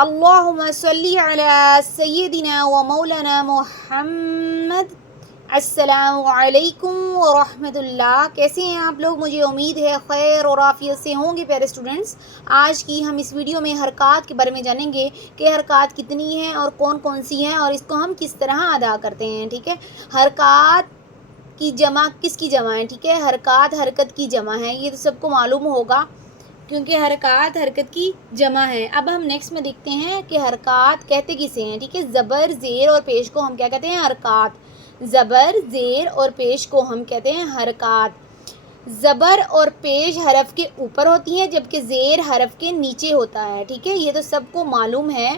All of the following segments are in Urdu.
اللہم صلی علی سیدنا و مولانا محمد۔ السلام علیکم ورحمۃ اللہ۔ کیسے ہیں آپ لوگ؟ مجھے امید ہے خیر اور عافیت سے ہوں گے پیارے اسٹوڈنٹس۔ آج کی ہم اس ویڈیو میں حرکات کے بارے میں جانیں گے کہ حرکات کتنی ہیں اور کون کون سی ہیں اور اس کو ہم کس طرح ادا کرتے ہیں، ٹھیک ہے۔ حرکات کی جمع کس کی جمع ہے؟ ٹھیک ہے، حرکات حرکت کی جمع ہے، یہ تو سب کو معلوم ہوگا کیونکہ حرکات حرکت کی جمع ہے۔ اب ہم نیکسٹ میں دیکھتے ہیں کہ حرکات کہتے کسے ہیں، ٹھیک ہے۔ زبر، زیر اور پیش کو ہم کیا کہتے ہیں؟ حرکات۔ زبر، زیر اور پیش کو ہم کہتے ہیں حرکات۔ زبر اور پیش حرف کے اوپر ہوتی ہیں جبکہ زیر حرف کے نیچے ہوتا ہے، ٹھیک ہے۔ یہ تو سب کو معلوم ہے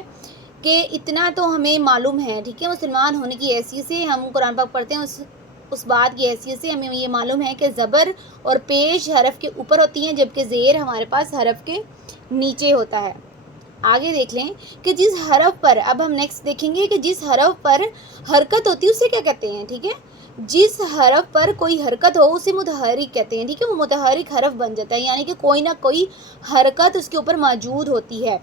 کہ اتنا تو ہمیں معلوم ہے، ٹھیک ہے۔ مسلمان ہونے کی حیثیت سے ہم قرآن پاک پڑھتے ہیں، اس بات کی حیثیت سے ہمیں یہ معلوم ہے کہ زبر اور پیش حرف کے اوپر ہوتی ہیں جبکہ زیر ہمارے پاس حرف کے نیچے ہوتا ہے۔ آگے دیکھ لیں کہ جس حرف پر، اب ہم نیکسٹ دیکھیں گے کہ جس حرف پر حرکت ہوتی ہے اسے کیا کہتے ہیں، ٹھیک ہے۔ جس حرف پر کوئی حرکت ہو اسے متحرک کہتے ہیں، ٹھیک ہے۔ وہ متحرک حرف بن جاتا ہے، یعنی کہ کوئی نہ کوئی حرکت اس کے اوپر موجود ہوتی ہے۔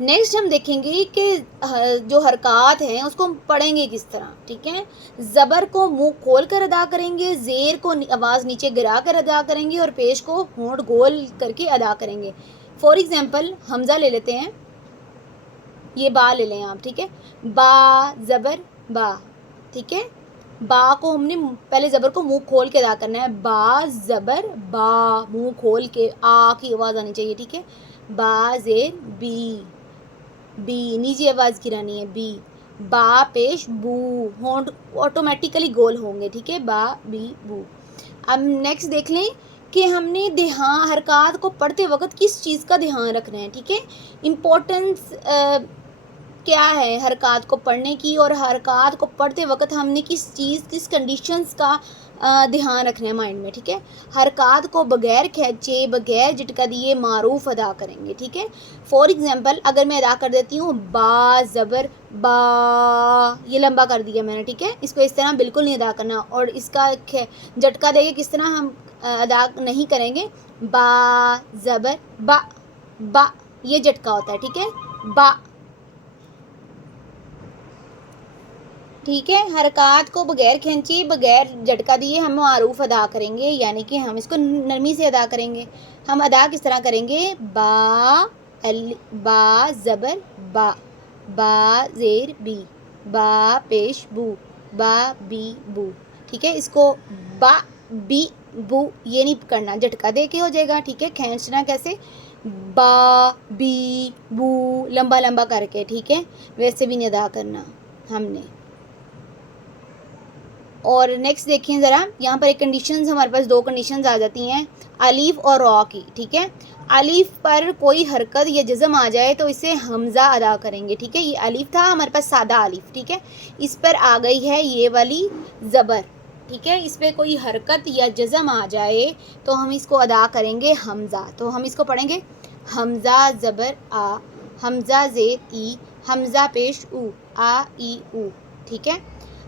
نیکسٹ ہم دیکھیں گے کہ جو حرکات ہیں اس کو ہم پڑھیں گے کس طرح، ٹھیک ہے۔ زبر کو منہ کھول کر ادا کریں گے، زیر کو آواز نیچے گرا کر ادا کریں گے اور پیش کو ہونٹ گول کر کے ادا کریں گے۔ فار ایگزامپل حمزہ لے لیتے ہیں، یہ با لے لیں آپ، ٹھیک ہے۔ با زبر با، ٹھیک ہے۔ با کو ہم نے پہلے زبر کو منہ کھول کے ادا کرنا ہے، با زبر با، منہ کھول کے آ کی آواز آنی چاہیے، ٹھیک ہے۔ با زیر بی، بی نیچے آواز گرانی ہے، بی۔ با پیش بو، ہونٹ آٹومیٹیکلی گول ہوں گے، ٹھیک ہے۔ با بی بو۔ اب نیکسٹ دیکھ لیں کہ ہم نے حرکات کو پڑھتے وقت کس چیز کا دھیان رکھنا ہے، ٹھیک ہے۔ امپورٹنس کیا ہے حرکات کو پڑھنے کی، اور حرکات کو پڑھتے وقت ہم نے کس کنڈیشنز کا دھیان رکھنا ہے مائنڈ میں، ٹھیک ہے۔ حرکات کو بغیر کھینچے بغیر جھٹکا دیے معروف ادا کریں گے، ٹھیک ہے۔ فار ایگزامپل اگر میں ادا کر دیتی ہوں با زبر با، یہ لمبا کر دیا میں نے، ٹھیک ہے۔ اس کو اس طرح بالکل نہیں ادا کرنا، اور اس کا جھٹکا دے کے کس طرح ہم ادا نہیں کریں گے، با زبر با، با یہ جھٹکا ہوتا ہے، ٹھیک ہے، با، ٹھیک ہے۔ حرکات کو بغیر کھینچے بغیر جھٹکا دیے ہم معروف ادا کریں گے، یعنی کہ ہم اس کو نرمی سے ادا کریں گے۔ ہم ادا کس طرح کریں گے، با با زبر با، با زیر بی، با پیش بو، با بی بو، ٹھیک ہے۔ اس کو با بی بو یہ نہیں کرنا، جھٹکا دے کے ہو جائے گا، ٹھیک ہے۔ کھینچنا کیسے، با بی بو لمبا لمبا کر کے، ٹھیک ہے، ویسے بھی نہیں ادا کرنا ہم نے۔ اور نیکسٹ دیکھیں ذرا، یہاں پر ایک کنڈیشنز ہمارے پاس دو کنڈیشنز آ جاتی ہیں الف اور را کی، ٹھیک ہے۔ الف پر کوئی حرکت یا جزم آ جائے تو اسے حمزہ ادا کریں گے، ٹھیک ہے۔ یہ الف تھا ہمارے پاس سادہ الف، ٹھیک ہے۔ اس پر آ گئی ہے یہ والی زبر، ٹھیک ہے۔ اس پہ کوئی حرکت یا جزم آ جائے تو ہم اس کو ادا کریں گے حمزہ، تو ہم اس کو پڑھیں گے حمزہ زبر آ، حمزہ زیر ای، حمزہ پیش او، آ ای او، ٹھیک ہے۔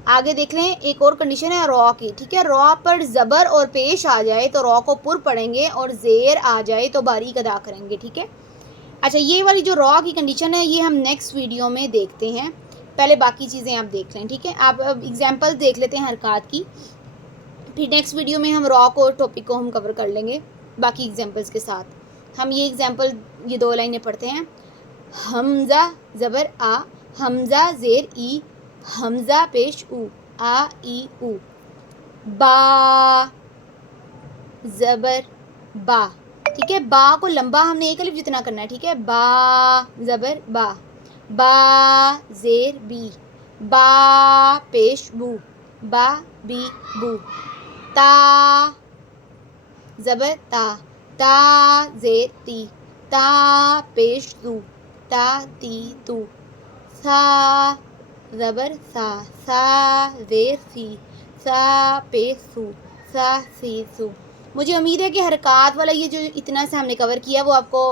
آگے دیکھ لیں ایک اور کنڈیشن ہے را کی، ٹھیک ہے۔ را پر زبر اور پیش آ جائے تو را کو پر پڑھیں گے اور زیر آ جائے تو باریک ادا کریں گے، ٹھیک ہے۔ اچھا یہ والی جو را کی کنڈیشن ہے یہ ہم نیکسٹ ویڈیو میں دیکھتے ہیں، پہلے باقی چیزیں آپ دیکھ لیں، ٹھیک ہے۔ آپ ایگزامپل دیکھ لیتے ہیں حرکات کی، پھر نیکسٹ ویڈیو میں ہم را کو ٹاپک کو ہم کور کر لیں گے باقی ایگزامپلس کے ساتھ۔ ہم یہ ایگزامپل یہ دو لائنیں پڑھتے ہیں، حمزہ زبر آ، حمزہ زیر ای، حمزہ پیش او، آ ای او، با زبر با، ٹھیک ہے۔ با کو لمبا ہم نے ایک الف جتنا کرنا ہے، ٹھیک ہے۔ با زبر با، با زیر بی، با پیش بو، با بی بو، تا زبر تا، تا زیر تی، تا پیش تو، تا تی تو، سا زبر سا، سا زیر سی، سا پیش سو، سا سی سو۔ مجھے امید ہے کہ حرکات والا یہ جو اتنا سے ہم نے کور کیا وہ آپ کو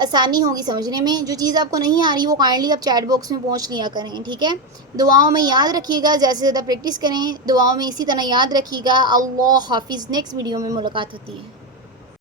آسانی ہوگی سمجھنے میں۔ جو چیز آپ کو نہیں آ رہی وہ کائنڈلی آپ چیٹ باکس میں پہنچ لیا کریں، ٹھیک ہے۔ دعاؤں میں یاد رکھیے گا، زیادہ سے زیادہ پریکٹس کریں، دعاؤں میں اسی طرح یاد رکھیے گا۔ اللہ حافظ، نیکسٹ ویڈیو میں ملاقات ہوتی ہے۔